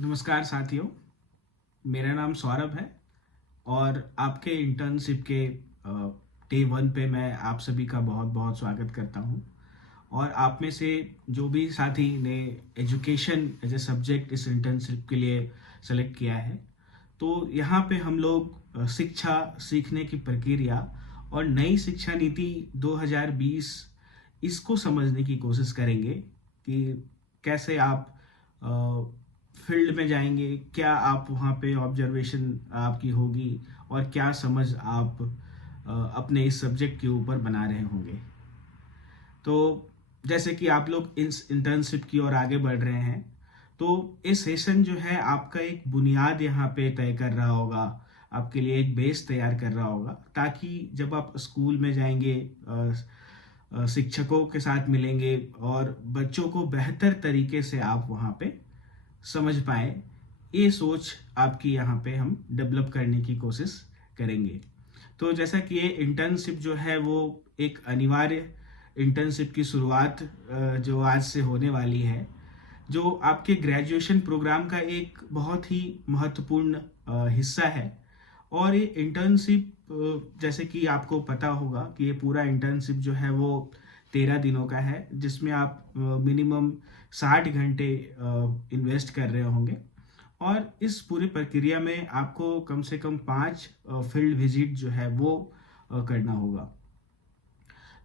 नमस्कार साथियों, मेरा नाम सौरभ है और आपके इंटर्नशिप के डे वन पे मैं आप सभी का बहुत बहुत स्वागत करता हूं। और आप में से जो भी साथी ने एजुकेशन एज ए सब्जेक्ट इस इंटर्नशिप के लिए सेलेक्ट किया है, तो यहाँ पे हम लोग शिक्षा सीखने की प्रक्रिया और नई शिक्षा नीति 2020 इसको समझने की कोशिश करेंगे कि कैसे आप फील्ड में जाएंगे, क्या आप वहाँ पे ऑब्जर्वेशन आपकी होगी और क्या समझ आप अपने इस सब्जेक्ट के ऊपर बना रहे होंगे। तो जैसे कि आप लोग इस इंटर्नशिप की ओर आगे बढ़ रहे हैं, तो इस सेशन जो है आपका एक बुनियाद यहाँ पे तय कर रहा होगा, आपके लिए एक बेस तैयार कर रहा होगा, ताकि जब आप स्कूल में जाएंगे, शिक्षकों के साथ मिलेंगे और बच्चों को बेहतर तरीके से आप वहाँ पे समझ पाए। ये सोच आपकी यहाँ पे हम डेवलप करने की कोशिश करेंगे। तो जैसा कि ये इंटर्नशिप जो है वो एक अनिवार्य इंटर्नशिप की शुरुआत जो आज से होने वाली है, जो आपके ग्रेजुएशन प्रोग्राम का एक बहुत ही महत्वपूर्ण हिस्सा है। और ये इंटर्नशिप जैसे कि आपको पता होगा कि ये पूरा इंटर्नशिप जो है वो 13 दिनों का है, जिसमें आप मिनिमम 60 घंटे इन्वेस्ट कर रहे होंगे। और इस पूरी प्रक्रिया में आपको कम से कम 5 फील्ड विजिट जो है वो करना होगा।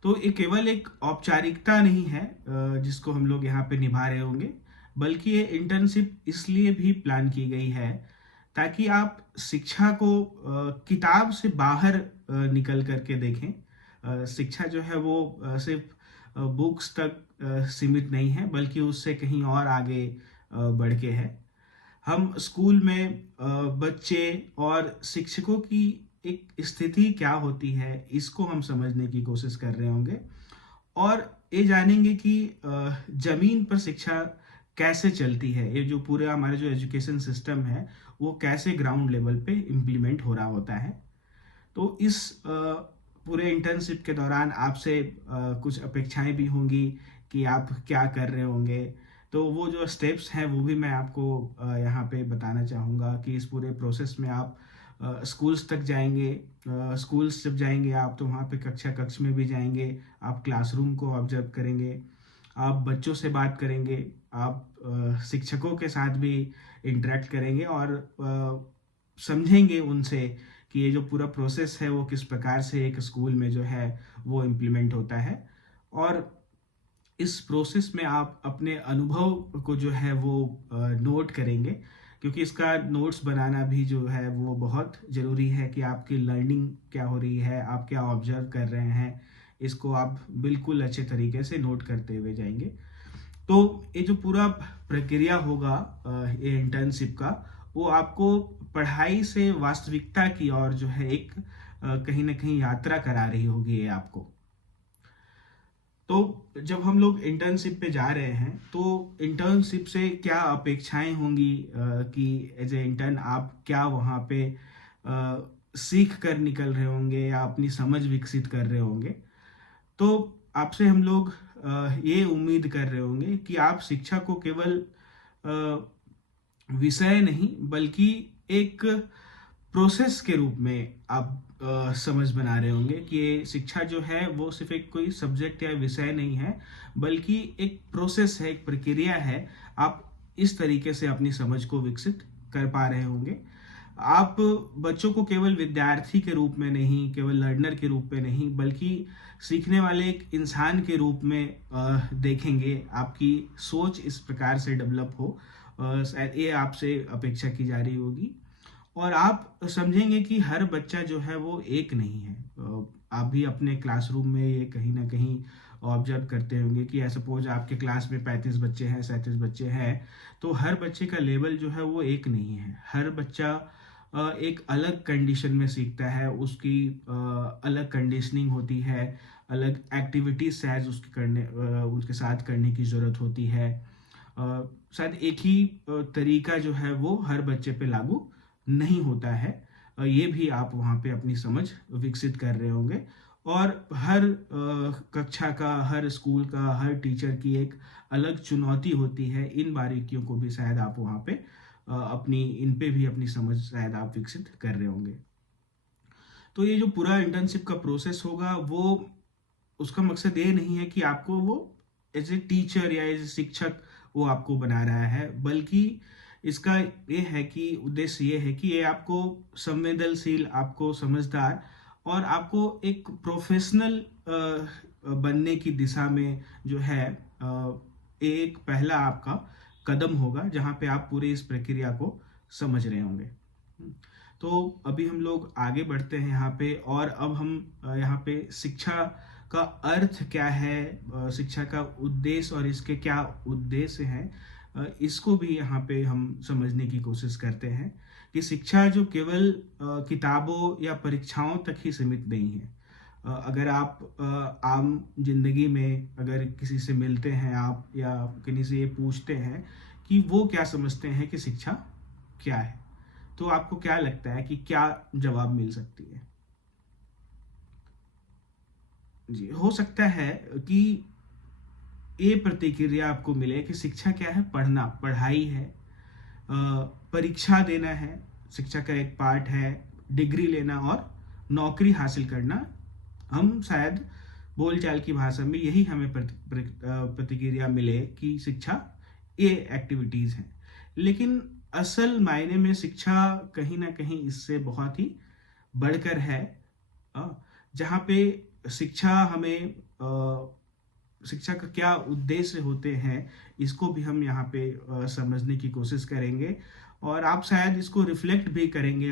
तो ये केवल एक औपचारिकता नहीं है जिसको हम लोग यहाँ पे निभा रहे होंगे, बल्कि ये इंटर्नशिप इसलिए भी प्लान की गई है ताकि आप शिक्षा को किताब से बाहर निकल करके देखें। शिक्षा जो है वो सिर्फ बुक्स तक सीमित नहीं है, बल्कि उससे कहीं और आगे बढ़ के है। हम स्कूल में बच्चे और शिक्षकों की एक स्थिति क्या होती है, इसको हम समझने की कोशिश कर रहे होंगे और ये जानेंगे कि जमीन पर शिक्षा कैसे चलती है। ये जो पूरा हमारा जो एजुकेशन सिस्टम है वो कैसे ग्राउंड लेवल पे इम्प्लीमेंट हो रहा होता है। तो इस पूरे इंटर्नशिप के दौरान आपसे कुछ अपेक्षाएं भी होंगी कि आप क्या कर रहे होंगे। तो वो जो स्टेप्स हैं वो भी मैं आपको यहाँ पे बताना चाहूँगा कि इस पूरे प्रोसेस में आप स्कूल्स तक जाएंगे। स्कूल्स जब जाएंगे आप, तो वहाँ पे कक्ष में भी जाएंगे, आप क्लासरूम को ऑब्जर्व करेंगे, आप बच्चों से बात करेंगे, आप शिक्षकों के साथ भी इंटरेक्ट करेंगे और समझेंगे उनसे कि ये जो पूरा प्रोसेस है वो किस प्रकार से एक स्कूल में जो है वो इम्प्लीमेंट होता है। और इस प्रोसेस में आप अपने अनुभव को जो है वो नोट करेंगे, क्योंकि इसका नोट्स बनाना भी जो है वो बहुत ज़रूरी है कि आपकी लर्निंग क्या हो रही है, आप क्या ऑब्जर्व कर रहे हैं, इसको आप बिल्कुल अच्छे तरीके से नोट करते हुए जाएंगे। तो ये जो पूरा प्रक्रिया होगा ये इंटर्नशिप का, वो आपको पढ़ाई से वास्तविकता की ओर जो है एक कहीं ना कहीं यात्रा करा रही होगी ये आपको। तो जब हम लोग इंटर्नशिप पे जा रहे हैं, तो इंटर्नशिप से क्या अपेक्षाएं होंगी कि एज ए इंटर्न आप क्या वहाँ पे सीख कर निकल रहे होंगे या अपनी समझ विकसित कर रहे होंगे। तो आपसे हम लोग ये उम्मीद कर रहे होंगे कि आप शिक्षा को केवल विषय नहीं, बल्कि एक प्रोसेस के रूप में आप समझ बना रहे होंगे कि ये शिक्षा जो है वो सिर्फ एक कोई सब्जेक्ट या विषय नहीं है, बल्कि एक प्रोसेस है, एक प्रक्रिया है। आप इस तरीके से अपनी समझ को विकसित कर पा रहे होंगे। आप बच्चों को केवल विद्यार्थी के रूप में नहीं, केवल लर्नर के रूप में नहीं, बल्कि सीखने वाले एक इंसान के रूप में देखेंगे। आपकी सोच इस प्रकार से डेवलप हो, शायद ये आपसे अपेक्षा की जा रही होगी। और आप समझेंगे कि हर बच्चा जो है वो एक नहीं है। आप भी अपने क्लासरूम में ये कहीं ना कहीं ऑब्जर्व करते होंगे कि सपोज आपके क्लास में 35 बच्चे हैं, 37 बच्चे हैं, तो हर बच्चे का लेवल जो है वो एक नहीं है। हर बच्चा एक अलग कंडीशन में सीखता है, उसकी अलग कंडीशनिंग होती है, अलग एक्टिविटीज शायद उसके साथ करने की ज़रूरत होती है। शायद एक ही तरीका जो है वो हर बच्चे पे लागू नहीं होता है। ये भी आप वहाँ पे अपनी समझ विकसित कर रहे होंगे। और हर कक्षा का, हर स्कूल का, हर टीचर की एक अलग चुनौती होती है। इन बारीकियों को भी शायद आप वहाँ पे अपनी इन पे भी अपनी समझ शायद आप विकसित कर रहे होंगे। तो ये जो पूरा इंटर्नशिप का प्रोसेस होगा, वो उसका मकसद ये नहीं है कि आपको वो एज ए टीचर या एज ए शिक्षक वो आपको बना रहा है, बल्कि इसका ये है कि उद्देश्य ये है कि ये आपको संवेदनशील, आपको समझदार और आपको एक प्रोफेशनल बनने की दिशा में जो है एक पहला आपका कदम होगा, जहाँ पे आप पूरी इस प्रक्रिया को समझ रहे होंगे। तो अभी हम लोग आगे बढ़ते हैं यहाँ पे, और अब हम यहाँ पे शिक्षा का अर्थ क्या है, शिक्षा का उद्देश्य और इसके क्या उद्देश्य हैं, इसको भी यहाँ पे हम समझने की कोशिश करते हैं कि शिक्षा जो केवल किताबों या परीक्षाओं तक ही सीमित नहीं है। अगर आप आम जिंदगी में अगर किसी से मिलते हैं आप, या किसी से ये पूछते हैं कि वो क्या समझते हैं कि शिक्षा क्या है, तो आपको क्या लगता है कि क्या जवाब मिल सकती है? जी, हो सकता है कि ये प्रतिक्रिया आपको मिले कि शिक्षा क्या है, पढ़ना, पढ़ाई है, परीक्षा देना है, शिक्षा का एक पार्ट है, डिग्री लेना और नौकरी हासिल करना। हम शायद बोलचाल की भाषा में यही हमें प्रतिक्रिया मिले कि शिक्षा ये एक्टिविटीज हैं। लेकिन असल मायने में शिक्षा कहीं ना कहीं इससे बहुत ही बढ़कर है। अ, जहाँ पे शिक्षा हमें शिक्षा का क्या उद्देश्य होते हैं, इसको भी हम यहाँ पे समझने की कोशिश करेंगे, और आप शायद इसको रिफ्लेक्ट भी करेंगे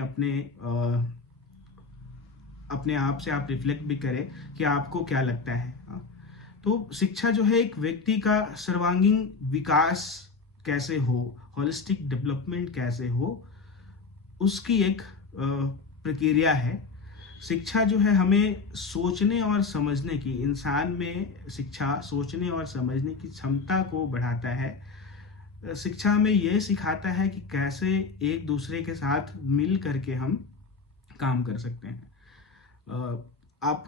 अपने आप से, आप रिफ्लेक्ट भी करें कि आपको क्या लगता है। तो शिक्षा जो है एक व्यक्ति का सर्वांगीण विकास कैसे हो, होलिस्टिक डेवलपमेंट कैसे हो, उसकी एक प्रक्रिया है। शिक्षा जो है हमें सोचने और समझने की, इंसान में शिक्षा सोचने और समझने की क्षमता को बढ़ाता है। शिक्षा हमें यह सिखाता है कि कैसे एक दूसरे के साथ मिल करके हम काम कर सकते हैं। आप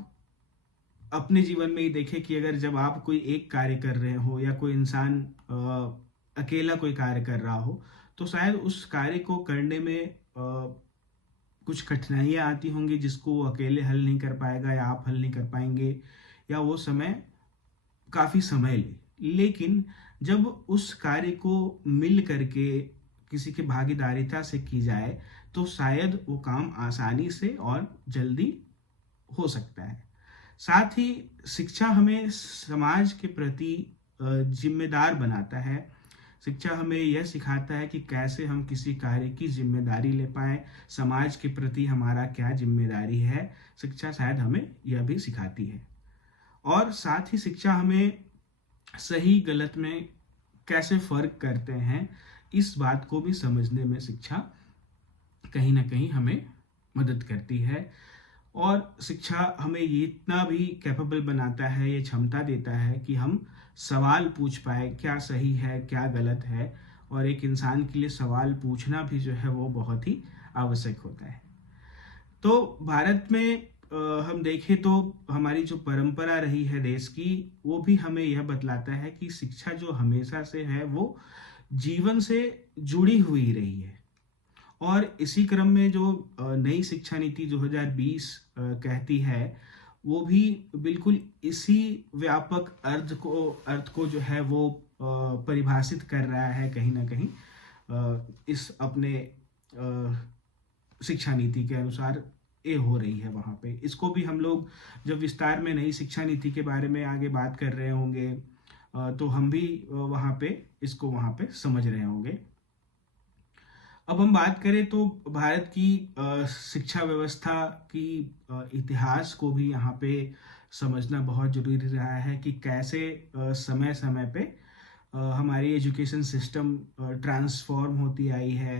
अपने जीवन में ही देखें कि अगर जब आप कोई एक कार्य कर रहे हो, या कोई इंसान अकेला कोई कार्य कर रहा हो, तो शायद उस कार्य को करने में कुछ कठिनाइयाँ आती होंगी जिसको वो अकेले हल नहीं कर पाएगा, या आप हल नहीं कर पाएंगे, या वो समय काफ़ी समय ले। लेकिन जब उस कार्य को मिल करके किसी की भागीदारिता से की जाए, तो शायद वो काम आसानी से और जल्दी हो सकता है। साथ ही शिक्षा हमें समाज के प्रति जिम्मेदार बनाता है। शिक्षा हमें यह सिखाता है कि कैसे हम किसी कार्य की जिम्मेदारी ले पाएं, समाज के प्रति हमारा क्या जिम्मेदारी है। शिक्षा शायद हमें यह भी सिखाती है। और साथ ही शिक्षा हमें सही गलत में कैसे फर्क करते हैं, इस बात को भी समझने में शिक्षा कहीं ना कहीं हमें मदद करती है। और शिक्षा हमें ये इतना भी कैपेबल बनाता है, ये क्षमता देता है कि हम सवाल पूछ पाए, क्या सही है क्या गलत है। और एक इंसान के लिए सवाल पूछना भी जो है वो बहुत ही आवश्यक होता है। तो भारत में हम देखें तो हमारी जो परंपरा रही है देश की, वो भी हमें यह बतलाता है कि शिक्षा जो हमेशा से है वो जीवन से जुड़ी हुई रही है। और इसी क्रम में जो नई शिक्षा नीति 2020 कहती है, वो भी बिल्कुल इसी व्यापक अर्थ को जो है वो परिभाषित कर रहा है कहीं ना कहीं, इस अपने शिक्षा नीति के अनुसार ये हो रही है वहाँ पे। इसको भी हम लोग जब विस्तार में नई शिक्षा नीति के बारे में आगे बात कर रहे होंगे, तो हम भी वहाँ पे इसको वहाँ पे समझ रहे होंगे। अब हम बात करें तो भारत की शिक्षा व्यवस्था की इतिहास को भी यहाँ पे समझना बहुत जरूरी रहा है कि कैसे समय समय पे हमारी एजुकेशन सिस्टम ट्रांसफॉर्म होती आई है।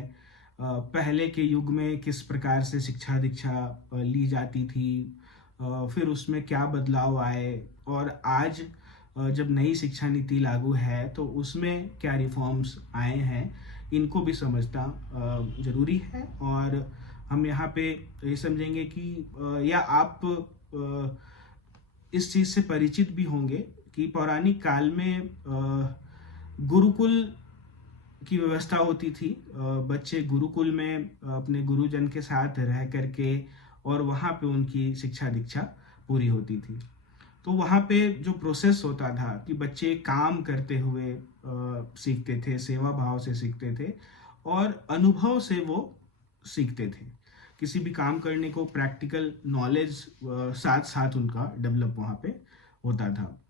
पहले के युग में किस प्रकार से शिक्षा दीक्षा ली जाती थी, फिर उसमें क्या बदलाव आए, और आज जब नई शिक्षा नीति लागू है तो उसमें क्या रिफॉर्म्स आए हैं, इनको भी समझना जरूरी है। और हम यहाँ पे ये समझेंगे कि या आप इस चीज़ से परिचित भी होंगे कि पौराणिक काल में गुरुकुल की व्यवस्था होती थी। बच्चे गुरुकुल में अपने गुरुजन के साथ रह करके और वहाँ पे उनकी शिक्षा दीक्षा पूरी होती थी। तो वहाँ पे जो प्रोसेस होता था कि बच्चे काम करते हुए सीखते थे, सेवा भाव से सीखते थे और अनुभव से वो सीखते थे। किसी भी काम करने को प्रैक्टिकल नॉलेज साथ साथ उनका डेवलप वहाँ पे होता था।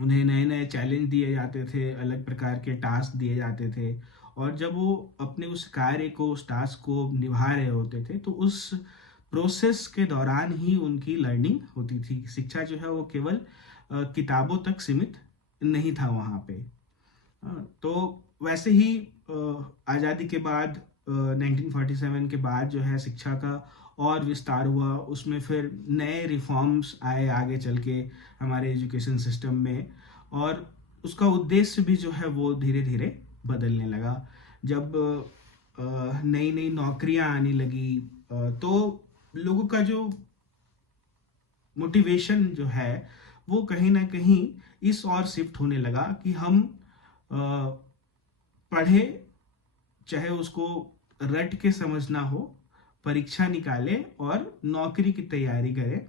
उन्हें नए नए चैलेंज दिए जाते थे, अलग प्रकार के टास्क दिए जाते थे और जब वो अपने उस कार्य को, उस टास्क को निभा रहे होते थे तो उस प्रोसेस के दौरान ही उनकी लर्निंग होती थी। शिक्षा जो है वो केवल किताबों तक सीमित नहीं था वहाँ पे। तो वैसे ही आज़ादी के बाद 1947 के बाद जो है शिक्षा का और विस्तार हुआ, उसमें फिर नए रिफॉर्म्स आए आगे चल के हमारे एजुकेशन सिस्टम में और उसका उद्देश्य भी जो है वो धीरे धीरे बदलने लगा। जब नई नई नौकरियां आने लगी तो लोगों का जो मोटिवेशन जो है वो कहीं ना कहीं इस ओर शिफ्ट होने लगा कि हम पढ़े, चाहे उसको रट के समझना हो, परीक्षा निकाले और नौकरी की तैयारी करें।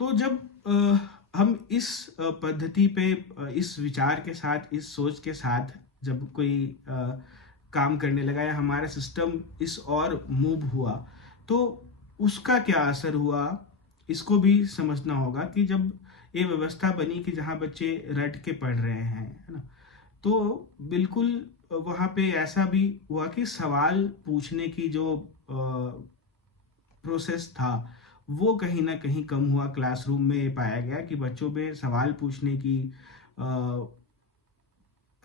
तो जब हम इस पद्धति पे, इस विचार के साथ, इस सोच के साथ जब कोई काम करने लगा या हमारा सिस्टम इस ओर मूव हुआ तो उसका क्या असर हुआ इसको भी समझना होगा कि जब ये व्यवस्था बनी कि जहाँ बच्चे रट के पढ़ रहे हैं, है ना, तो बिल्कुल वहाँ पे ऐसा भी हुआ कि सवाल पूछने की जो प्रोसेस था वो कहीं ना कहीं कम हुआ। क्लासरूम में ये पाया गया कि बच्चों में सवाल पूछने की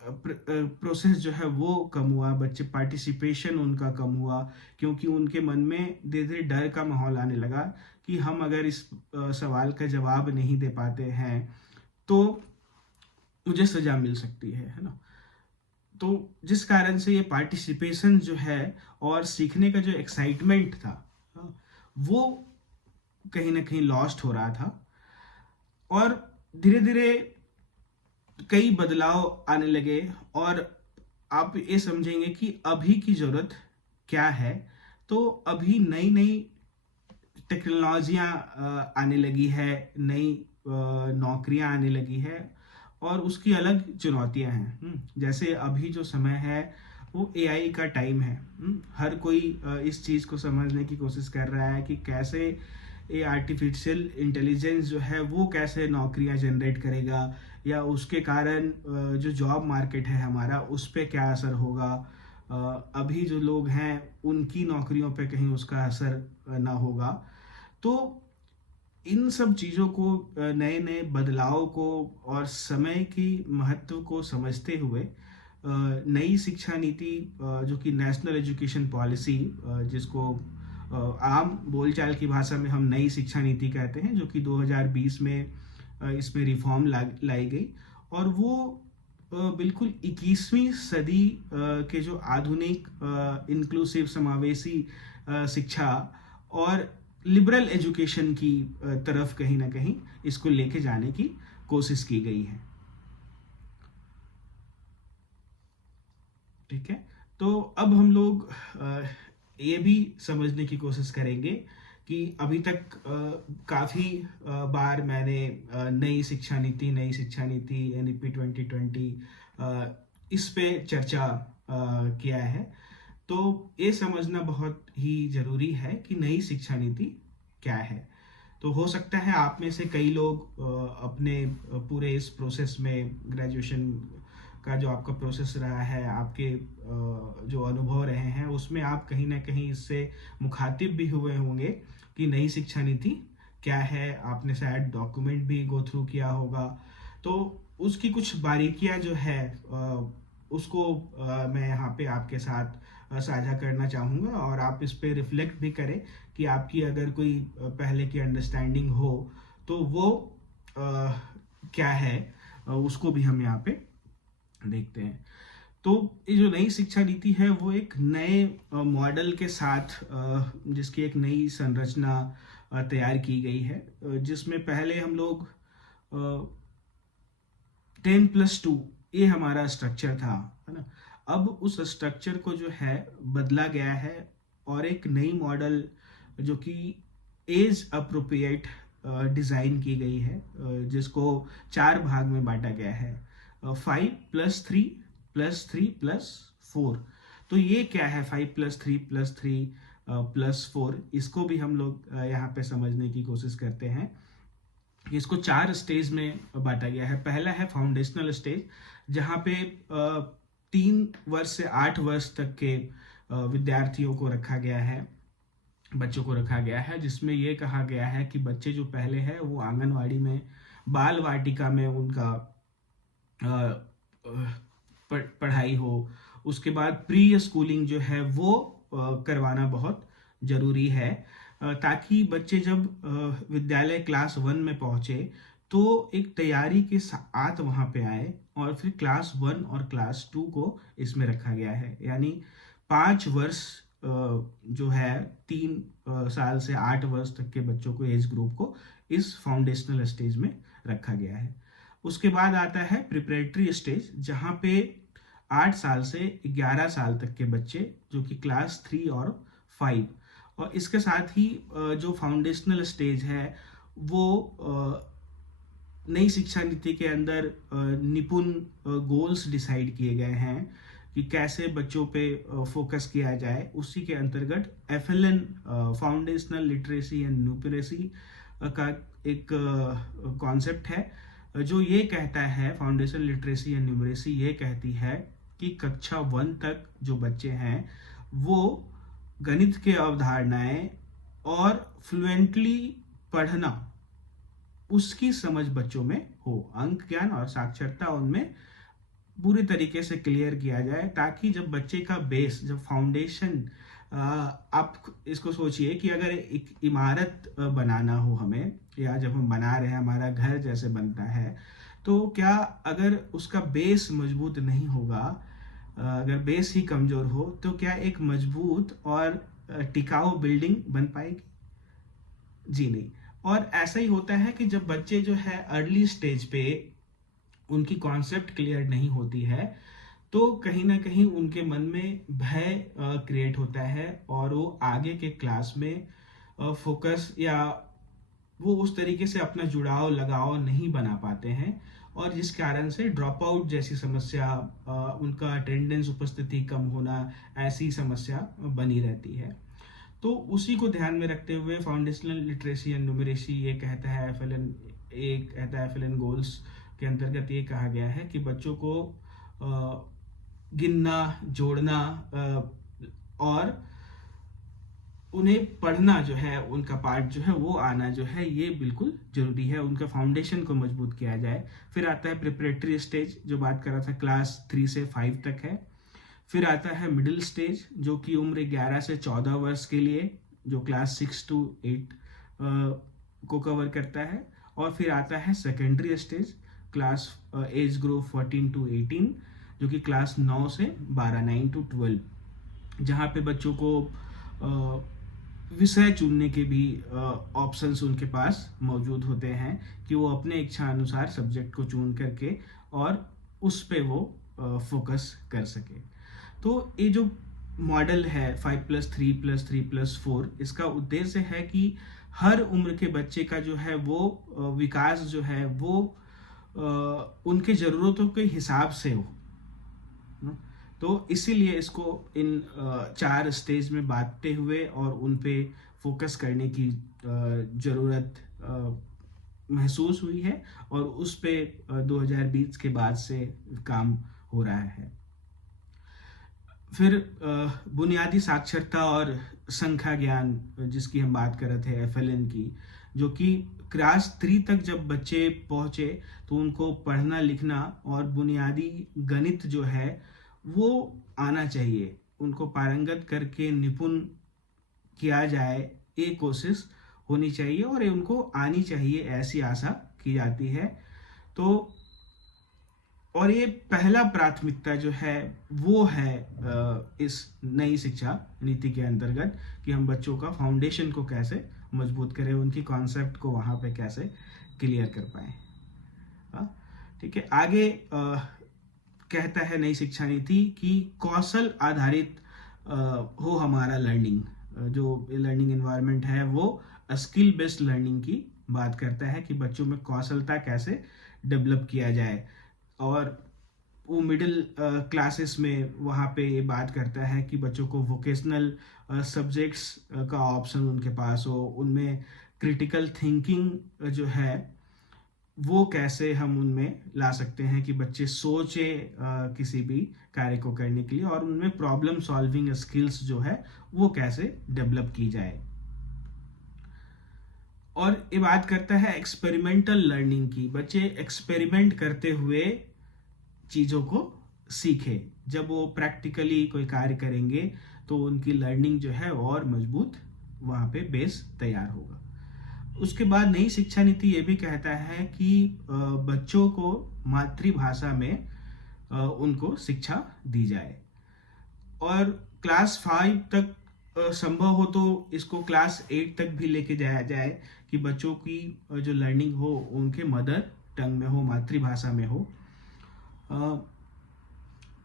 प्रोसेस जो है वो कम हुआ, बच्चे पार्टिसिपेशन उनका कम हुआ क्योंकि उनके मन में धीरे धीरे डर का माहौल आने लगा कि हम अगर इस सवाल का जवाब नहीं दे पाते हैं तो मुझे सजा मिल सकती है ना। तो जिस कारण से ये पार्टिसिपेशन जो है और सीखने का जो एक्साइटमेंट था वो कहीं ना कहीं लॉस्ट हो रहा था और धीरे धीरे कई बदलाव आने लगे। और आप ये समझेंगे कि अभी की जरूरत क्या है, तो अभी नई नई टेक्नोलॉजियाँ आने लगी है, नई नौकरियां आने लगी है और उसकी अलग चुनौतियां हैं। जैसे अभी जो समय है वो एआई का टाइम है। हर कोई इस चीज़ को समझने की कोशिश कर रहा है कि कैसे ये आर्टिफिशियल इंटेलिजेंस जो है वो कैसे नौकरियां जनरेट करेगा या उसके कारण जो जॉब मार्केट है हमारा उस पर क्या असर होगा। अभी जो लोग हैं उनकी नौकरियों पे कहीं उसका असर ना होगा। तो इन सब चीज़ों को, नए नए बदलाव को और समय की महत्व को समझते हुए नई शिक्षा नीति जो कि नेशनल एजुकेशन पॉलिसी, जिसको आम बोलचाल की भाषा में हम नई शिक्षा नीति कहते हैं, जो कि 2020 में इसमें रिफॉर्म लाई गई और वो बिल्कुल 21वीं सदी के जो आधुनिक इंक्लूसिव समावेशी शिक्षा और लिबरल एजुकेशन की तरफ कहीं ना कहीं इसको लेके जाने की कोशिश की गई है। ठीक है, तो अब हम लोग ये भी समझने की कोशिश करेंगे कि अभी तक काफ़ी बार मैंने नई शिक्षा नीति एनईपी 2020 इस पे चर्चा किया है। तो ये समझना बहुत ही ज़रूरी है कि नई शिक्षा नीति क्या है। तो हो सकता है आप में से कई लोग अपने पूरे इस प्रोसेस में, ग्रेजुएशन का जो आपका प्रोसेस रहा है, आपके जो अनुभव रहे हैं उसमें आप कहीं ना कहीं इससे मुखातिब भी हुए होंगे कि नई शिक्षा नीति क्या है। आपने शायद डॉक्यूमेंट भी गो थ्रू किया होगा, तो उसकी कुछ बारीकियां जो है उसको मैं यहाँ पे आपके साथ साझा करना चाहूँगा और आप इस पे रिफ्लेक्ट भी करें कि आपकी अगर कोई पहले की अंडरस्टैंडिंग हो तो वो क्या है, उसको भी हम यहाँ पे देखते हैं। तो ये जो नई शिक्षा नीति है वो एक नए मॉडल के साथ जिसकी एक नई संरचना तैयार की गई है, जिसमें पहले हम लोग 10+2 ये हमारा स्ट्रक्चर था, है ना। अब उस स्ट्रक्चर को जो है बदला गया है और एक नई मॉडल जो कि एज अप्रोप्रिएट डिज़ाइन की गई है, जिसको 4 भाग में बांटा गया है, 5+3+3+4। तो ये क्या है 5+3+3+4, इसको भी हम लोग यहाँ पे समझने की कोशिश करते हैं। इसको 4 स्टेज में बांटा गया है। पहला है फाउंडेशनल स्टेज, जहाँ पे 3 वर्ष से 8 वर्ष तक के विद्यार्थियों को रखा गया है, बच्चों को रखा गया है, जिसमें ये कहा गया है कि बच्चे जो पहले हैं वो आंगनवाड़ी में, बाल वाटिका में उनका पढ़ाई हो, उसके बाद प्री स्कूलिंग जो है वो करवाना बहुत जरूरी है, ताकि बच्चे जब विद्यालय क्लास 1 में पहुंचे तो एक तैयारी के साथ वहां पे आए, और फिर क्लास 1 और क्लास 2 को इसमें रखा गया है। यानी 5 वर्ष जो है 3 साल से 8 वर्ष तक के बच्चों को, एज ग्रुप को इस फाउंडेशनल स्टेज में रखा गया है। उसके बाद आता है प्रिपरेटरी स्टेज, जहाँ पे 8 साल से 11 साल तक के बच्चे, जो कि क्लास 3 और 5, और इसके साथ ही जो फाउंडेशनल स्टेज है वो नई शिक्षा नीति के अंदर निपुण गोल्स डिसाइड किए गए हैं कि कैसे बच्चों पे फोकस किया जाए। उसी के अंतर्गत FLN, foundational literacy and numeracy का एक कॉन्सेप्ट है, जो ये कहता है, फाउंडेशनल लिटरेसी एंड न्यूमरेसी ये कहती है कि कक्षा 1 तक जो बच्चे हैं वो गणित के अवधारणाएं और फ्लुएंटली पढ़ना, उसकी समझ बच्चों में हो, अंक ज्ञान और साक्षरता उनमें पूरी तरीके से क्लियर किया जाए, ताकि जब बच्चे का बेस, जब फाउंडेशन, आप इसको सोचिए कि अगर एक इमारत बनाना हो हमें, या जब हम बना रहे हैं, हमारा घर जैसे बनता है, तो क्या अगर उसका बेस मजबूत नहीं होगा, अगर बेस ही कमजोर हो, तो क्या एक मजबूत और टिकाऊ बिल्डिंग बन पाएगी? जी नहीं। और ऐसा ही होता है कि जब बच्चे जो है अर्ली स्टेज पे उनकी कॉन्सेप्ट क्लियर नहीं होती है, तो कहीं ना कहीं उनके मन में भय क्रिएट होता है, और वो आगे के क्लास में फोकस या वो उस तरीके से अपना जुड़ाव लगाव नहीं बना पाते हैं, और जिस कारण से ड्रॉप आउट जैसी समस्या, उनका अटेंडेंस, उपस्थिति कम होना, ऐसी समस्या बनी रहती है। तो उसी को ध्यान में रखते हुए फाउंडेशनल लिटरेसी एंड न्यूमरेसी ये कहता है, FLN गोल्स के अंतर्गत ये कहा गया है कि बच्चों को गिनना, जोड़ना और उन्हें पढ़ना जो है, उनका पार्ट जो है वो आना जो है, ये बिल्कुल जरूरी है, उनका फाउंडेशन को मजबूत किया जाए। फिर आता है प्रिपरेटरी स्टेज, जो बात कर रहा था, क्लास 3 से 5 तक है। फिर आता है मिडिल स्टेज, जो कि उम्र 11 से 14 वर्ष के लिए, जो क्लास 6 to 8 को कवर करता है। और फिर आता है secondary stage, class age group 14 to 18, जो कि क्लास 9 से 12, 9 to 12, जहाँ पे बच्चों को विषय चुनने के भी ऑप्शंस उनके पास मौजूद होते हैं, कि वो अपने इच्छा अनुसार सब्जेक्ट को चुन करके और उस पे वो फोकस कर सके। तो ये जो मॉडल है 5+3+3+4, इसका उद्देश्य है कि हर उम्र के बच्चे का जो है वो विकास जो है वो उनके ज़रूरतों के हिसाब से हो। तो इसीलिए इसको इन 4 स्टेज में बांटते हुए और उन पे फोकस करने की ज़रूरत महसूस हुई है, और उस पे 2020 के बाद से काम हो रहा है। फिर बुनियादी साक्षरता और संख्या ज्ञान, जिसकी हम बात कर रहे थे, FLN की, जो कि क्लास 3 तक जब बच्चे पहुंचे तो उनको पढ़ना, लिखना और बुनियादी गणित जो है वो आना चाहिए, उनको पारंगत करके निपुण किया जाए, ये कोशिश होनी चाहिए और ये उनको आनी चाहिए, ऐसी आशा की जाती है। तो और ये पहला प्राथमिकता जो है वो है इस नई शिक्षा नीति के अंतर्गत, कि हम बच्चों का फाउंडेशन को कैसे मजबूत करें, उनकी कॉन्सेप्ट को वहाँ पे कैसे क्लियर कर पाए। ठीक है, आगे कहता है नई शिक्षा नीति कि कौशल आधारित हो हमारा लर्निंग, जो लर्निंग एनवायरनमेंट है वो स्किल बेस्ड लर्निंग की बात करता है कि बच्चों में कौशलता कैसे डेवलप किया जाए। और वो मिडिल क्लासेस में वहाँ पे ये बात करता है कि बच्चों को वोकेशनल सब्जेक्ट्स का ऑप्शन उनके पास हो, उनमें क्रिटिकल थिंकिंग जो है वो कैसे हम उनमें ला सकते हैं कि बच्चे सोचे किसी भी कार्य को करने के लिए, और उनमें प्रॉब्लम सॉल्विंग स्किल्स जो है वो कैसे डेवलप की जाए। और ये बात करता है एक्सपेरिमेंटल लर्निंग की, बच्चे एक्सपेरिमेंट करते हुए चीज़ों को सीखे। जब वो प्रैक्टिकली कोई कार्य करेंगे तो उनकी लर्निंग जो है और मजबूत वहाँ पे बेस तैयार होगा। उसके बाद नई शिक्षा नीति ये भी कहता है कि बच्चों को मातृभाषा में उनको शिक्षा दी जाए, और क्लास 5 तक संभव हो तो इसको क्लास 8 तक भी लेके जाया जाए कि बच्चों की जो लर्निंग हो उनके मदर टंग में हो, मातृभाषा में हो।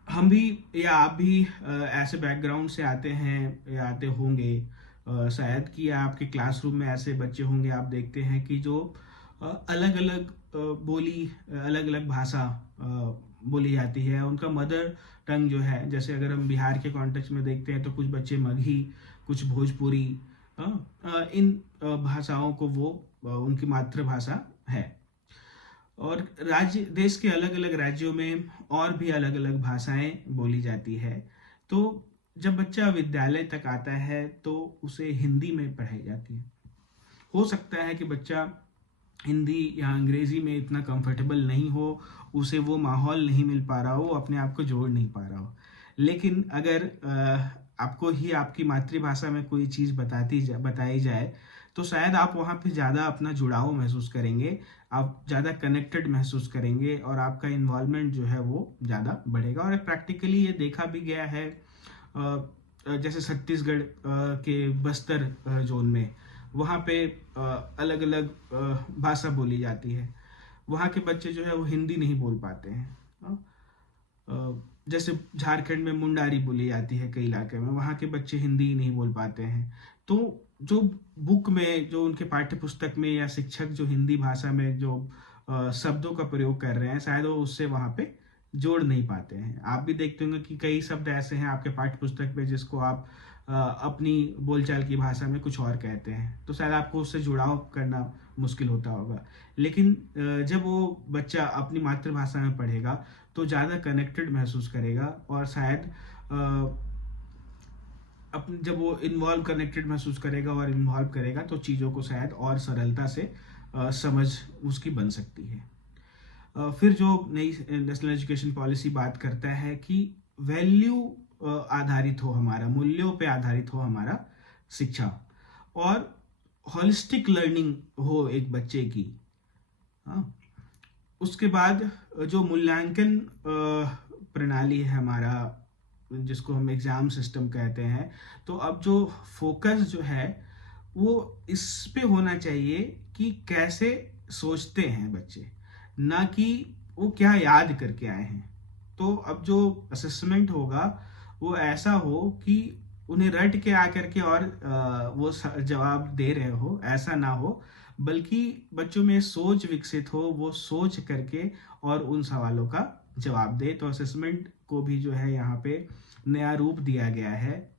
हम भी या आप भी ऐसे बैकग्राउंड से आते हैं या आते होंगे, शायद कि आपके क्लासरूम में ऐसे बच्चे होंगे, आप देखते हैं कि जो अलग अलग बोली, अलग अलग भाषा बोली जाती है, उनका मदर टंग जो है, जैसे अगर हम बिहार के कॉन्टेक्स्ट में देखते हैं तो कुछ बच्चे मगही, कुछ भोजपुरी, इन भाषाओं को वो उनकी मातृभाषा है। और राज्य, देश के अलग अलग राज्यों में और भी अलग अलग भाषाएं बोली जाती है। तो जब बच्चा विद्यालय तक आता है तो उसे हिंदी में पढ़ाई जाती है। हो सकता है कि बच्चा हिंदी या अंग्रेजी में इतना कंफर्टेबल नहीं हो, उसे वो माहौल नहीं मिल पा रहा हो, अपने आप को जोड़ नहीं पा रहा हो। लेकिन अगर आपको ही आपकी मातृभाषा में कोई चीज़ बताई जाए तो शायद आप वहाँ पे ज़्यादा अपना जुड़ाव महसूस करेंगे, आप ज़्यादा कनेक्टेड महसूस करेंगे, और आपका इन्वॉल्वमेंट जो है वो ज़्यादा बढ़ेगा। और प्रैक्टिकली ये देखा भी गया है, जैसे छत्तीसगढ़ के बस्तर जोन में, वहाँ पे अलग अलग भाषा बोली जाती है। वहाँ के बच्चे जो है वो हिंदी नहीं बोल पाते हैं। जैसे झारखंड में मुंडारी बोली जाती है कई इलाके में, वहाँ के बच्चे हिंदी नहीं बोल पाते हैं। तो जो बुक में, जो उनके पाठ्य पुस्तक में, या शिक्षक जो हिंदी भाषा में जो शब्दों का प्रयोग कर रहे हैं, शायद वो उससे वहाँ पे जोड़ नहीं पाते हैं। आप भी देखते होंगे कि कई शब्द ऐसे हैं आपके पाठ्य पुस्तक में जिसको आप अपनी बोलचाल की भाषा में कुछ और कहते हैं, तो शायद आपको उससे जुड़ाव करना मुश्किल होता होगा। लेकिन जब वो बच्चा अपनी मातृभाषा में पढ़ेगा तो ज़्यादा कनेक्टेड महसूस करेगा, और शायद जब वो इन्वॉल्व कनेक्टेड महसूस करेगा और इन्वॉल्व करेगा तो चीज़ों को शायद और सरलता से समझ उसकी बन सकती है। फिर जो नई नेशनल एजुकेशन पॉलिसी बात करता है कि वैल्यू आधारित हो हमारा, मूल्यों पे आधारित हो हमारा शिक्षा, और होलिस्टिक लर्निंग हो एक बच्चे की। हाँ, उसके बाद जो मूल्यांकन प्रणाली है हमारा, जिसको हम एग्जाम सिस्टम कहते हैं, तो अब जो फोकस जो है वो इस पे होना चाहिए कि कैसे सोचते हैं बच्चे, ना कि वो क्या याद करके आए हैं। तो अब जो असेसमेंट होगा वो ऐसा हो कि उन्हें रट के आकर के और वो जवाब दे रहे हो, ऐसा ना हो, बल्कि बच्चों में सोच विकसित हो, वो सोच करके और उन सवालों का जवाब दे। तो असेसमेंट को भी जो है यहाँ पे नया रूप दिया गया है।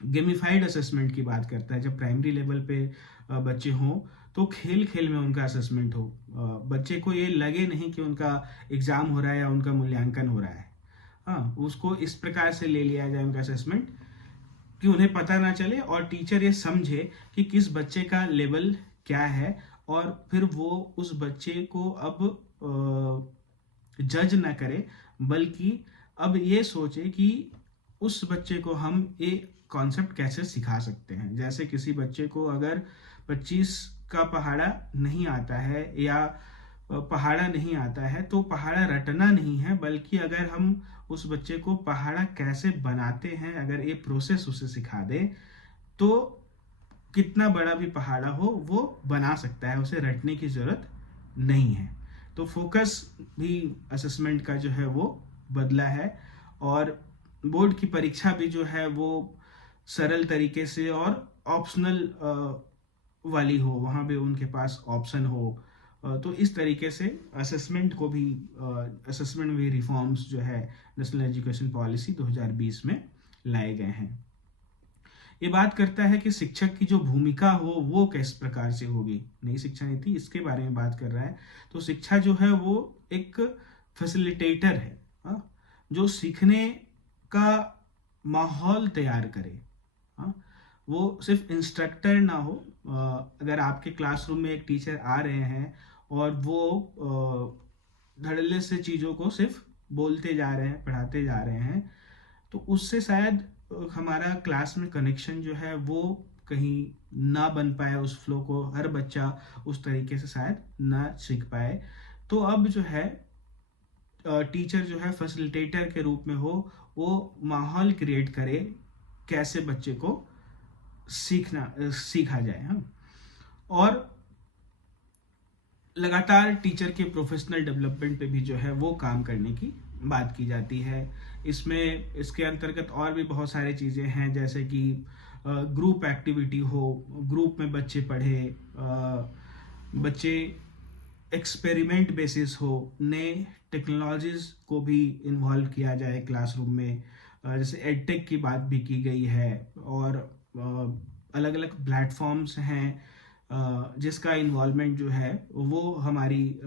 गेमिफाइड असेसमेंट की बात करता है। जब प्राइमरी लेवल पे बच्चे हों तो खेल खेल में उनका असेसमेंट हो, बच्चे को ये लगे नहीं कि उनका एग्जाम हो रहा है या उनका मूल्यांकन हो रहा है। हाँ, उसको इस प्रकार से ले लिया जाए उनका असेसमेंट कि उन्हें पता ना चले और टीचर ये समझे कि किस बच्चे का लेवल क्या है, और फिर वो उस बच्चे को अब जज ना करे, बल्कि अब ये सोचे कि उस बच्चे को हम ये कॉन्सेप्ट कैसे सिखा सकते हैं। जैसे किसी बच्चे को अगर 25 का पहाड़ा नहीं आता है या पहाड़ा नहीं आता है, तो पहाड़ा रटना नहीं है, बल्कि अगर हम उस बच्चे को पहाड़ा कैसे बनाते हैं, अगर ये प्रोसेस उसे सिखा दे, तो कितना बड़ा भी पहाड़ा हो वो बना सकता है, उसे रटने की जरूरत नहीं है। तो फोकस भी असेसमेंट का जो है वो बदला है, और बोर्ड की परीक्षा भी जो है वो सरल तरीके से और ऑप्शनल वाली हो, वहाँ भी उनके पास ऑप्शन हो। तो इस तरीके से असेसमेंट भी रिफॉर्म्स जो है नेशनल एजुकेशन पॉलिसी 2020 में लाए गए हैं। ये बात करता है कि शिक्षक की जो भूमिका हो वो किस प्रकार से होगी। नई शिक्षा नीति इसके बारे में बात कर रहा है। तो शिक्षा जो है वो एक फैसिलिटेटर है, जो सीखने का माहौल तैयार करे। वो सिर्फ इंस्ट्रक्टर ना हो। अगर आपके क्लासरूम में एक टीचर आ रहे हैं और वो धड़ल्ले से चीज़ों को सिर्फ बोलते जा रहे हैं, पढ़ाते जा रहे हैं, तो उससे शायद हमारा क्लास में कनेक्शन जो है वो कहीं ना बन पाए, उस फ्लो को हर बच्चा उस तरीके से शायद ना सीख पाए। तो अब जो है टीचर जो है फैसिलिटेटर के रूप में हो, वो माहौल क्रिएट करे कैसे बच्चे को सीखा जाए। और लगातार टीचर के प्रोफेशनल डेवलपमेंट पे भी जो है वो काम करने की बात की जाती है। इसके अंतर्गत और भी बहुत सारी चीज़ें हैं, जैसे कि ग्रुप एक्टिविटी हो, ग्रुप में बच्चे पढ़े, बच्चे एक्सपेरिमेंट बेसिस हो, नए टेक्नोलॉजीज को भी इन्वॉल्व किया जाए क्लासरूम में। जैसे एडटेक की बात भी की गई है, और अलग अलग प्लेटफॉर्म्स हैं जिसका इन्वॉल्वमेंट जो है वो हमारी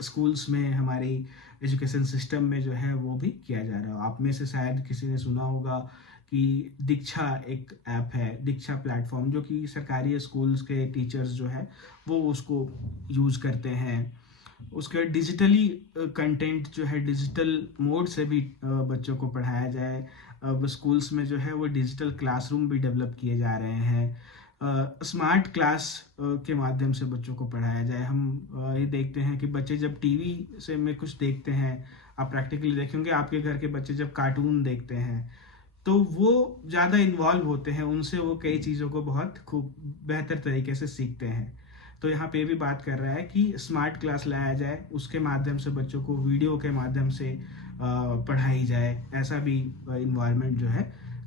स्कूल्स में, हमारी एजुकेशन सिस्टम में जो है वो भी किया जा रहा है। आप में से शायद किसी ने सुना होगा कि दीक्षा एक ऐप है, दीक्षा प्लेटफॉर्म, जो कि सरकारी स्कूल्स के टीचर्स जो है वो उसको यूज़ करते हैं। उसके डिजिटली कंटेंट जो है डिजिटल मोड से भी बच्चों को पढ़ाया जाए। अब स्कूल्स में जो है वो डिजिटल क्लासरूम भी डेवलप किए जा रहे हैं। स्मार्ट क्लास के माध्यम से बच्चों को पढ़ाया जाए। हम ये देखते हैं कि बच्चे जब टीवी से में कुछ देखते हैं, आप प्रैक्टिकली देखेंगे आपके घर के बच्चे जब कार्टून देखते हैं तो वो ज़्यादा इन्वॉल्व होते हैं, उनसे वो कई चीज़ों को बहुत खूब बेहतर तरीके से सीखते हैं। तो यहाँ पे भी बात कर रहा है कि स्मार्ट क्लास लाया जाए, उसके माध्यम से बच्चों को वीडियो के माध्यम से पढ़ाई जाए, ऐसा भी इन्वायरमेंट जो है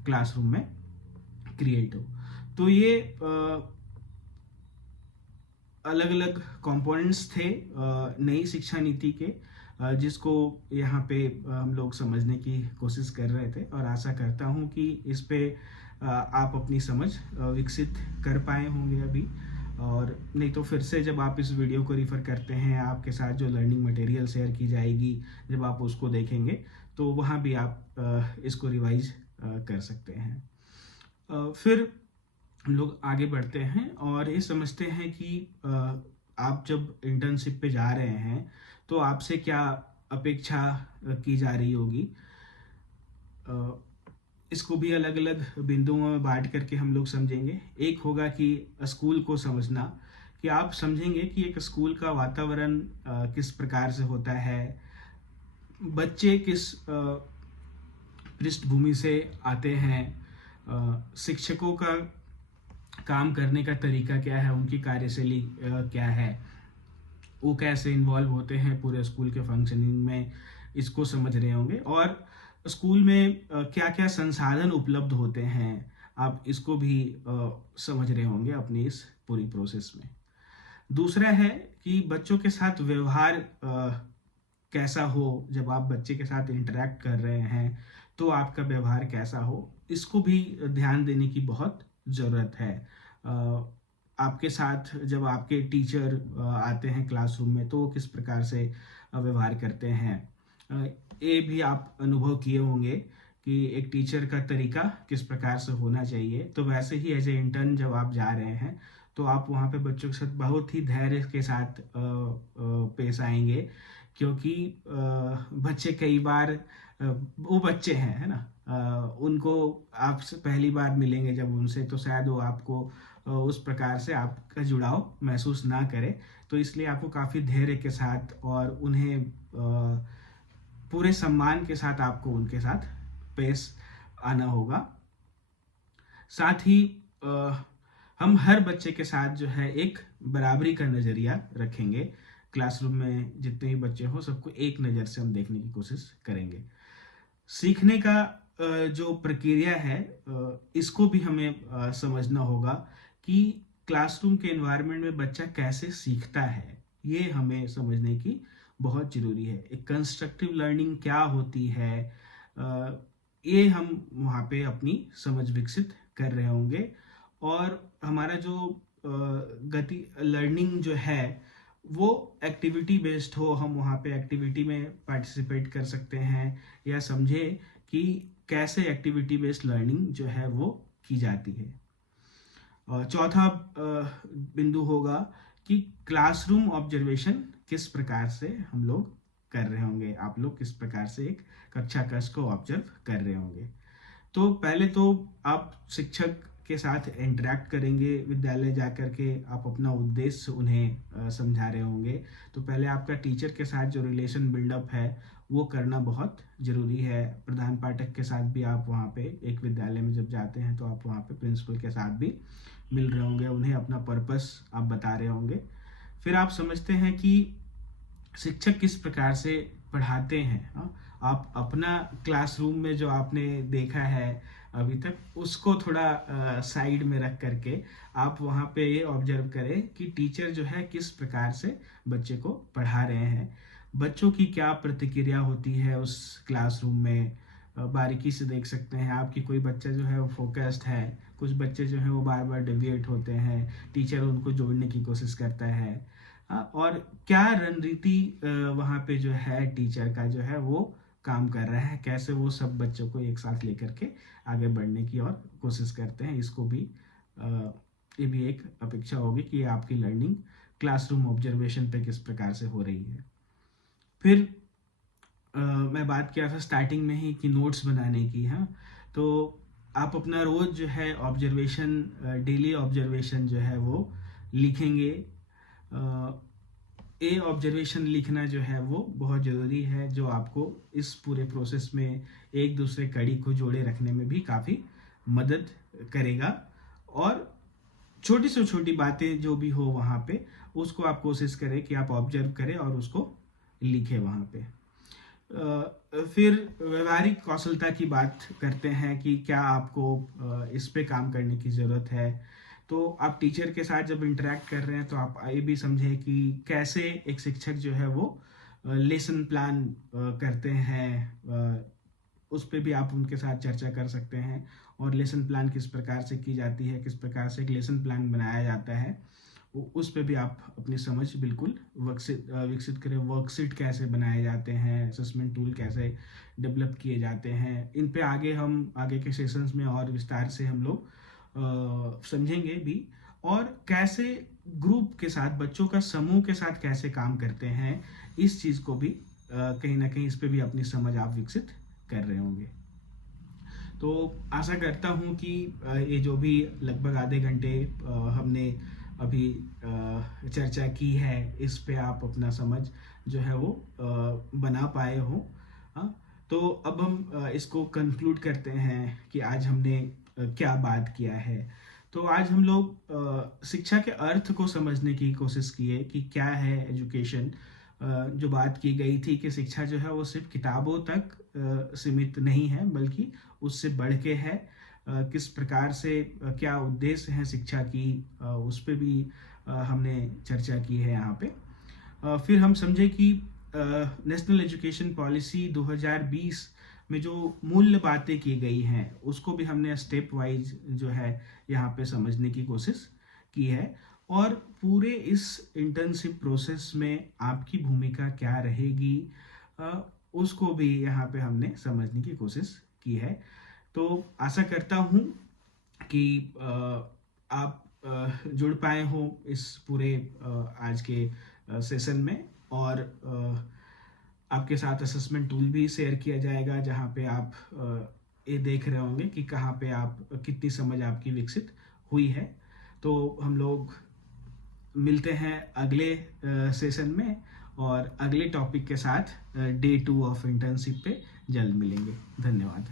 क्लासरूम में क्रिएट हो। तो ये अलग अलग कंपोनेंट्स थे नई शिक्षा नीति के, जिसको यहाँ पे हम लोग समझने की कोशिश कर रहे थे, और आशा करता हूँ कि इस पे आप अपनी समझ विकसित कर पाए होंगे अभी। और नहीं तो फिर से जब आप इस वीडियो को रेफर करते हैं, आपके साथ जो लर्निंग मटेरियल शेयर की जाएगी, जब आप उसको देखेंगे तो वहाँ भी आप इसको रिवाइज कर सकते हैं। फिर हम लोग आगे बढ़ते हैं और ये समझते हैं कि आप जब इंटर्नशिप पे जा रहे हैं तो आपसे क्या अपेक्षा की जा रही होगी। इसको भी अलग अलग बिंदुओं में बांट करके हम लोग समझेंगे। एक होगा कि स्कूल को समझना, कि आप समझेंगे कि एक स्कूल का वातावरण किस प्रकार से होता है, बच्चे किस पृष्ठभूमि से आते हैं, शिक्षकों का काम करने का तरीका क्या है, उनकी कार्यशैली क्या है, वो कैसे इन्वॉल्व होते हैं पूरे स्कूल के फंक्शनिंग में, इसको समझ रहे होंगे। और स्कूल में क्या क्या संसाधन उपलब्ध होते हैं, आप इसको भी समझ रहे होंगे अपनी इस पूरी प्रोसेस में। दूसरा है कि बच्चों के साथ व्यवहार कैसा हो, जब आप बच्चे के साथ इंटरेक्ट कर रहे हैं तो आपका व्यवहार कैसा हो, इसको भी ध्यान देने की बहुत ज़रूरत है। आपके साथ जब आपके टीचर आते हैं क्लासरूम में तो वो किस प्रकार से व्यवहार करते हैं, ये भी आप अनुभव किए होंगे कि एक टीचर का तरीका किस प्रकार से होना चाहिए। तो वैसे ही एज ए इंटर्न जब आप जा रहे हैं तो आप वहाँ पे बच्चों के साथ बहुत ही धैर्य के साथ पेश आएंगे, क्योंकि बच्चे कई बार वो बच्चे हैं, है ना, उनको आपसे पहली बार मिलेंगे जब उनसे, तो शायद वो आपको उस प्रकार से आपका जुड़ाव महसूस ना करे। तो इसलिए आपको काफ़ी धैर्य के साथ और उन्हें पूरे सम्मान के साथ आपको उनके साथ पेश आना होगा। साथ ही हम हर बच्चे के साथ जो है एक बराबरी का नज़रिया रखेंगे। क्लासरूम में जितने भी बच्चे हो सबको एक नज़र से हम देखने की कोशिश करेंगे। सीखने का जो प्रक्रिया है इसको भी हमें समझना होगा कि क्लासरूम के एनवायरनमेंट में बच्चा कैसे सीखता है, ये हमें समझने की बहुत ज़रूरी है। एक कंस्ट्रक्टिव लर्निंग क्या होती है, ये हम वहाँ पे अपनी समझ विकसित कर रहे होंगे। और हमारा जो गति लर्निंग जो है वो एक्टिविटी बेस्ड हो, हम वहाँ पे एक्टिविटी में पार्टिसिपेट कर सकते हैं या समझे कि कैसे एक्टिविटी बेस्ड लर्निंग जो है वो की जाती है। और चौथा बिंदु होगा कि क्लासरूम ऑब्जर्वेशन किस प्रकार से हम लोग कर रहे होंगे, आप लोग किस प्रकार से एक कक्षा कक्ष को ऑब्जर्व कर रहे होंगे। तो पहले तो आप शिक्षक के साथ इंटरेक्ट करेंगे, विद्यालय जा कर के आप अपना उद्देश्य उन्हें समझा रहे होंगे। तो पहले आपका टीचर के साथ जो रिलेशन बिल्डअप है वो करना बहुत ज़रूरी है। प्रधान पाठक के साथ भी आप वहाँ पे एक विद्यालय में जब जाते हैं तो आप वहाँ पे प्रिंसिपल के साथ भी मिल रहे होंगे, उन्हें अपना पर्पस आप बता रहे होंगे। फिर आप समझते हैं कि शिक्षक किस प्रकार से पढ़ाते हैं। आप अपना क्लासरूम में जो आपने देखा है अभी तक उसको थोड़ा साइड में रख करके आप वहाँ पे ये ऑब्जर्व करें कि टीचर जो है किस प्रकार से बच्चे को पढ़ा रहे हैं, बच्चों की क्या प्रतिक्रिया होती है उस क्लासरूम में। बारीकी से देख सकते हैं आप कि कोई बच्चा जो है वो फोकस्ड है, कुछ बच्चे जो है वो बार बार डेविएट होते हैं, टीचर उनको जोड़ने की कोशिश करता है। और क्या रणनीति वहाँ पे जो है टीचर का जो है वो काम कर रहा है, कैसे वो सब बच्चों को एक साथ लेकर के आगे बढ़ने की और कोशिश करते हैं। इसको भी ये भी एक अपेक्षा होगी कि आपकी लर्निंग क्लासरूम ऑब्जर्वेशन पे किस प्रकार से हो रही है। फिर मैं बात किया था स्टार्टिंग में ही कि नोट्स बनाने की। हाँ, तो आप अपना रोज जो है ऑब्जर्वेशन, डेली ऑब्जर्वेशन जो है वो लिखेंगे। ये ऑब्जर्वेशन लिखना जो है वो बहुत ज़रूरी है, जो आपको इस पूरे प्रोसेस में एक दूसरे कड़ी को जोड़े रखने में भी काफ़ी मदद करेगा। और छोटी से छोटी बातें जो भी हो वहाँ पे उसको आप कोशिश करें कि आप ऑब्जर्व करें और उसको लिखें वहाँ पे। फिर व्यवहारिक कौशलता की बात करते हैं कि क्या आपको इस पे काम करने की ज़रूरत है। तो आप टीचर के साथ जब इंटरेक्ट कर रहे हैं तो आप ये भी समझें कि कैसे एक शिक्षक जो है वो लेसन प्लान करते हैं, उस पे भी आप उनके साथ चर्चा कर सकते हैं। और लेसन प्लान किस प्रकार से की जाती है, किस प्रकार से एक लेसन प्लान बनाया जाता है, उस पे भी आप अपनी समझ बिल्कुल विकसित करें। वर्कशीट कैसे बनाए जाते हैं, असेसमेंट टूल कैसे डेवलप किए जाते हैं, इन पे आगे के सेशंस में और विस्तार से हम लोग समझेंगे भी। और कैसे ग्रुप के साथ, बच्चों का समूह के साथ कैसे काम करते हैं, इस चीज़ को भी कहीं ना कहीं इस पे भी अपनी समझ आप विकसित कर रहे होंगे। तो आशा करता हूँ कि ये जो भी लगभग आधे घंटे हमने अभी चर्चा की है, इस पे आप अपना समझ जो है वो बना पाए हो। तो अब हम इसको कंक्लूड करते हैं कि आज हमने क्या बात किया है। तो आज हम लोग शिक्षा के अर्थ को समझने की कोशिश किए कि क्या है एजुकेशन। जो बात की गई थी कि शिक्षा जो है वो सिर्फ किताबों तक सीमित नहीं है, बल्कि उससे बढ़ के है। किस प्रकार से क्या उद्देश्य है शिक्षा की, उस पर भी हमने चर्चा की है यहाँ पे। फिर हम समझे कि नेशनल एजुकेशन पॉलिसी 2020 में जो मूल्य बातें की गई हैं उसको भी हमने स्टेप वाइज जो है यहाँ पे समझने की कोशिश की है। और पूरे इस इंटर्नशिप प्रोसेस में आपकी भूमिका क्या रहेगी, उसको भी यहाँ पे हमने समझने की कोशिश की है। तो आशा करता हूँ कि आप जुड़ पाए हो इस पूरे आज के सेशन में। और आपके साथ असेसमेंट टूल भी शेयर किया जाएगा, जहाँ पे आप ये देख रहे होंगे कि कहाँ पे आप कितनी समझ आपकी विकसित हुई है। तो हम लोग मिलते हैं अगले सेशन में और अगले टॉपिक के साथ डे 2 ऑफ इंटर्नशिप पे जल्द मिलेंगे। धन्यवाद।